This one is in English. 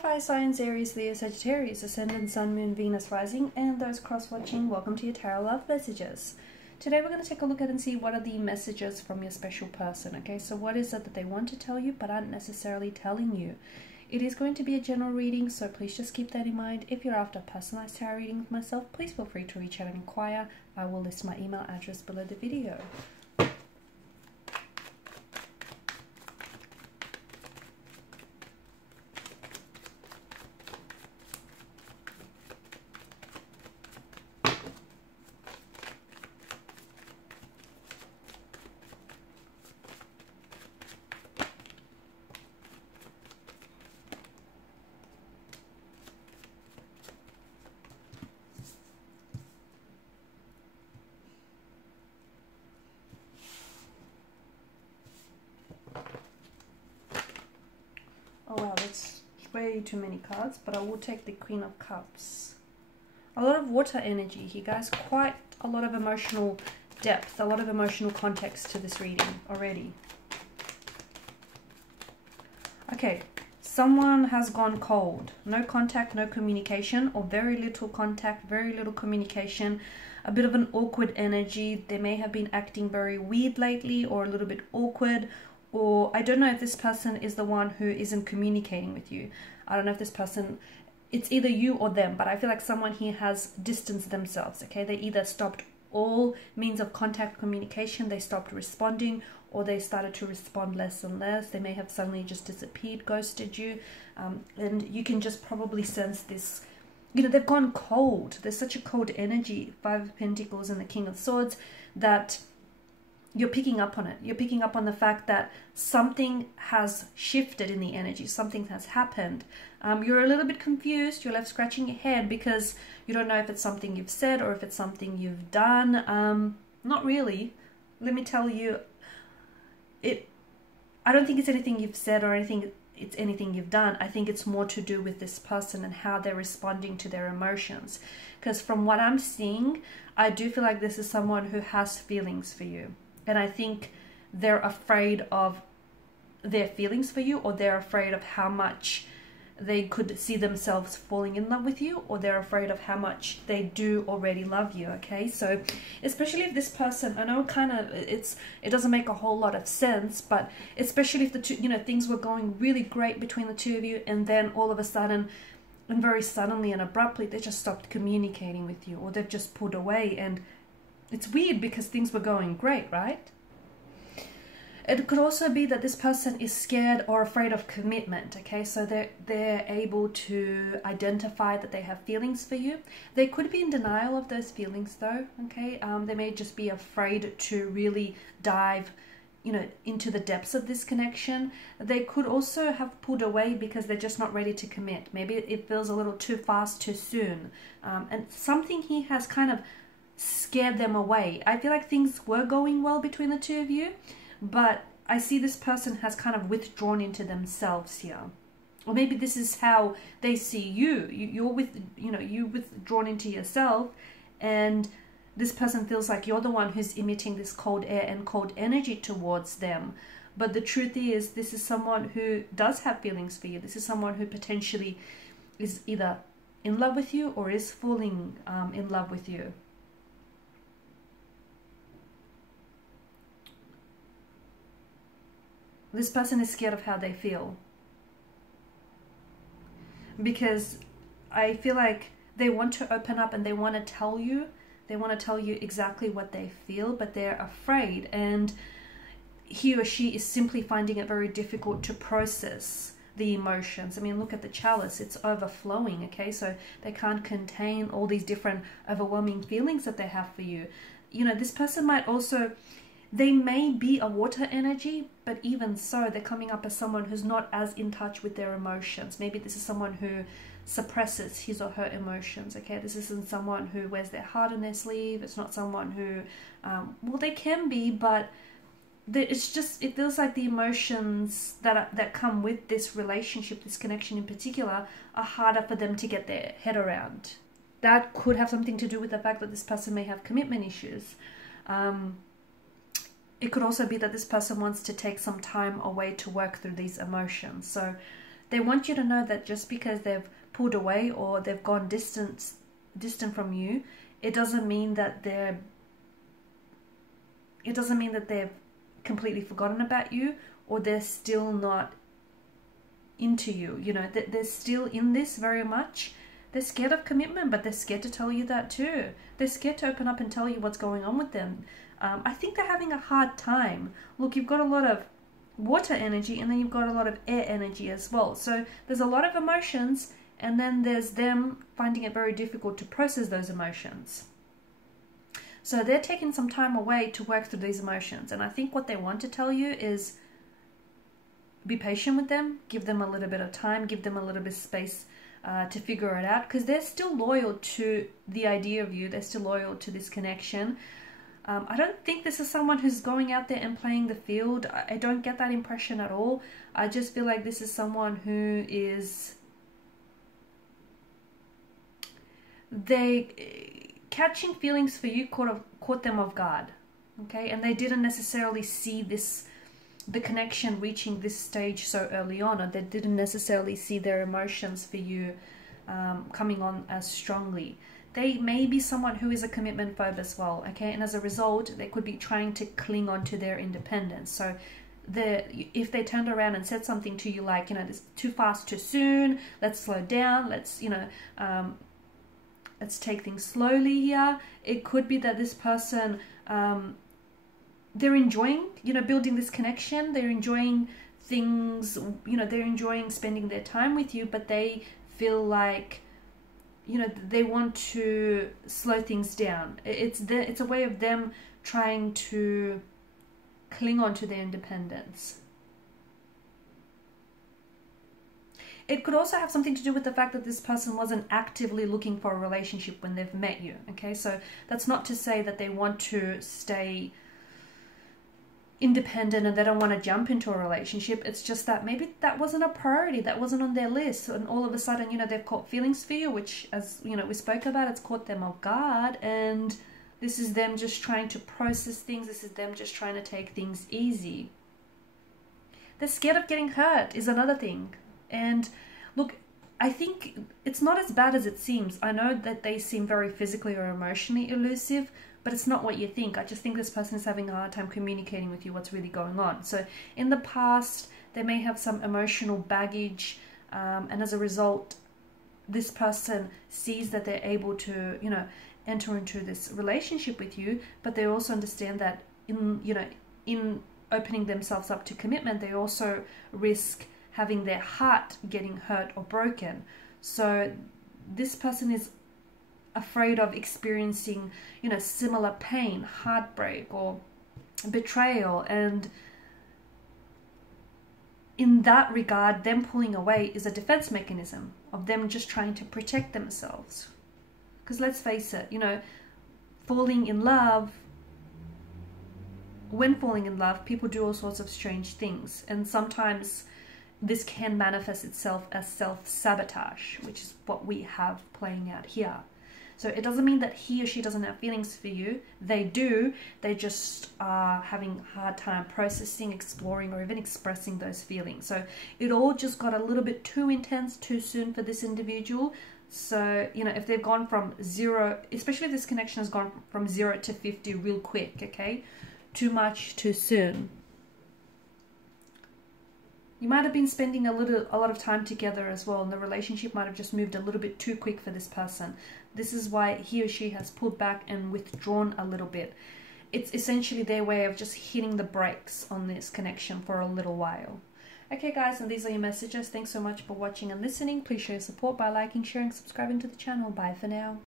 Fire signs Aries, Leo, Sagittarius, Ascendant, Sun, Moon, Venus, Rising, and those cross-watching, welcome to your Tarot Love Messages. Today we're going to take a look at and see what are the messages from your special person, okay? So what is it that they want to tell you but aren't necessarily telling you? It is going to be a general reading, so please just keep that in mind. If you're after a personalized tarot reading with myself, please feel free to reach out and inquire. I will list my email address below the video. Oh wow, that's way too many cards, but I will take the Queen of Cups. A lot of water energy here, guys. Quite a lot of emotional depth, a lot of emotional context to this reading already. Okay, someone has gone cold. No contact, no communication, or very little contact, very little communication. A bit of an awkward energy. They may have been acting very weird lately or a little bit awkward. Or I don't know if this person is the one who isn't communicating with you. I don't know if this person, it's either you or them, but I feel like someone here has distanced themselves, okay? They either stopped all means of contact communication, they stopped responding, or they started to respond less and less. They may have suddenly just disappeared, ghosted you, and you can just probably sense this, you know, they've gone cold. There's such a cold energy, Five of Pentacles and the King of Swords, that you're picking up on it. You're picking up on the fact that something has shifted in the energy. Something has happened. You're a little bit confused. You're left scratching your head because you don't know if it's something you've said or if it's something you've done. Not really. Let me tell you, I don't think it's anything you've said or it's anything you've done. I think it's more to do with this person and how they're responding to their emotions. Because from what I'm seeing, I do feel like this is someone who has feelings for you. And I think they're afraid of their feelings for you, or they're afraid of how much they could see themselves falling in love with you, or they're afraid of how much they do already love you, okay? So especially if this person, I know kind of it doesn't make a whole lot of sense, but especially if the two, you know, things were going really great between the two of you, and then all of a sudden, and very suddenly and abruptly, they just stopped communicating with you, or they've just pulled away. And it's weird because things were going great, right? It could also be that this person is scared or afraid of commitment, okay? So they're able to identify that they have feelings for you. They could be in denial of those feelings though, okay? They may just be afraid to really dive, you know, into the depths of this connection. They could also have pulled away because they're just not ready to commit. Maybe it feels a little too fast, too soon. And something here has kind of scared them away. I feel like things were going well between the two of you, but I see this person has kind of withdrawn into themselves here. Or maybe this is how they see you. You're withdrawn into yourself, and this person feels like you're the one who's emitting this cold air and cold energy towards them. But the truth is, this is someone who does have feelings for you. This is someone who potentially is either in love with you or is falling in love with you. This person is scared of how they feel, because I feel like they want to open up and they want to tell you exactly what they feel, but they're afraid, and he or she is simply finding it very difficult to process the emotions. I mean, look at the chalice, it's overflowing, okay? So they can't contain all these different overwhelming feelings that they have for you. You know, this person might also, they may be a water energy, but even so, they're coming up as someone who's not as in touch with their emotions. Maybe this is someone who suppresses his or her emotions, okay? This isn't someone who wears their heart on their sleeve. It's not someone who, well, they can be, but it's just, it feels like the emotions that come with this relationship, this connection in particular, are harder for them to get their head around. That could have something to do with the fact that this person may have commitment issues. It could also be that this person wants to take some time away to work through these emotions. So They want you to know that just because they've pulled away or they've gone distant from you, it doesn't mean that they've completely forgotten about you, or they're still not into you. You know, that they're still in this very much. They're scared of commitment, but they're scared to tell you that too. They're scared to open up and tell you what's going on with them. I think they're having a hard time. Look, you've got a lot of water energy, and then you've got a lot of air energy as well. So there's a lot of emotions, and then there's them finding it very difficult to process those emotions. So they're taking some time away to work through these emotions. And I think what they want to tell you is be patient with them, give them a little bit of time, give them a little bit of space to figure it out, because they're still loyal to the idea of you. They're still loyal to this connection. I don't think this is someone who's going out there and playing the field. I don't get that impression at all. I just feel like this is someone who is... catching feelings for you caught them off guard, okay? And they didn't necessarily see the connection reaching this stage so early on, or they didn't necessarily see their emotions for you coming on as strongly. They may be someone who is a commitment phobe as well, okay? And as a result, they could be trying to cling on to their independence. So if they turned around and said something to you like, you know, this too fast, too soon, let's slow down, let's, you know, let's take things slowly here. It could be that this person, they're enjoying, you know, building this connection. They're enjoying things, you know, they're enjoying spending their time with you, but they feel like, you know, they want to slow things down. It's a way of them trying to cling on to their independence. It could also have something to do with the fact that this person wasn't actively looking for a relationship when they've met you, okay? So that's not to say that they want to stay independent and they don't want to jump into a relationship. It's just that maybe that wasn't a priority, that wasn't on their list, and all of a sudden, you know, they've caught feelings for you, which, as you know, we spoke about, it's caught them off guard, and this is them just trying to process things. This is them just trying to take things easy. They're scared of getting hurt is another thing. And look, I think it's not as bad as it seems. I know that they seem very physically or emotionally elusive, but it's not what you think. I just think this person is having a hard time communicating with you what's really going on. So in the past, they may have some emotional baggage, and as a result, this person sees that they're able to, you know, enter into this relationship with you, but they also understand that in opening themselves up to commitment, they also risk having their heart getting hurt or broken. So this person is afraid of experiencing, you know, similar pain, heartbreak, or betrayal, and in that regard, them pulling away is a defense mechanism of them just trying to protect themselves. Because let's face it, you know, falling in love, when falling in love, people do all sorts of strange things, and sometimes this can manifest itself as self-sabotage, which is what we have playing out here. So it doesn't mean that he or she doesn't have feelings for you. They do. They just are having a hard time processing, exploring, or even expressing those feelings. So it all just got a little bit too intense too soon for this individual. So, you know, if they've gone from 0, especially if this connection has gone from 0 to 50 real quick, okay? Too much, too soon. You might have been spending a lot of time together as well, and the relationship might have just moved a little bit too quick for this person. This is why he or she has pulled back and withdrawn a little bit. It's essentially their way of just hitting the brakes on this connection for a little while. Okay guys, and these are your messages. Thanks so much for watching and listening. Please show your support by liking, sharing, subscribing to the channel. Bye for now.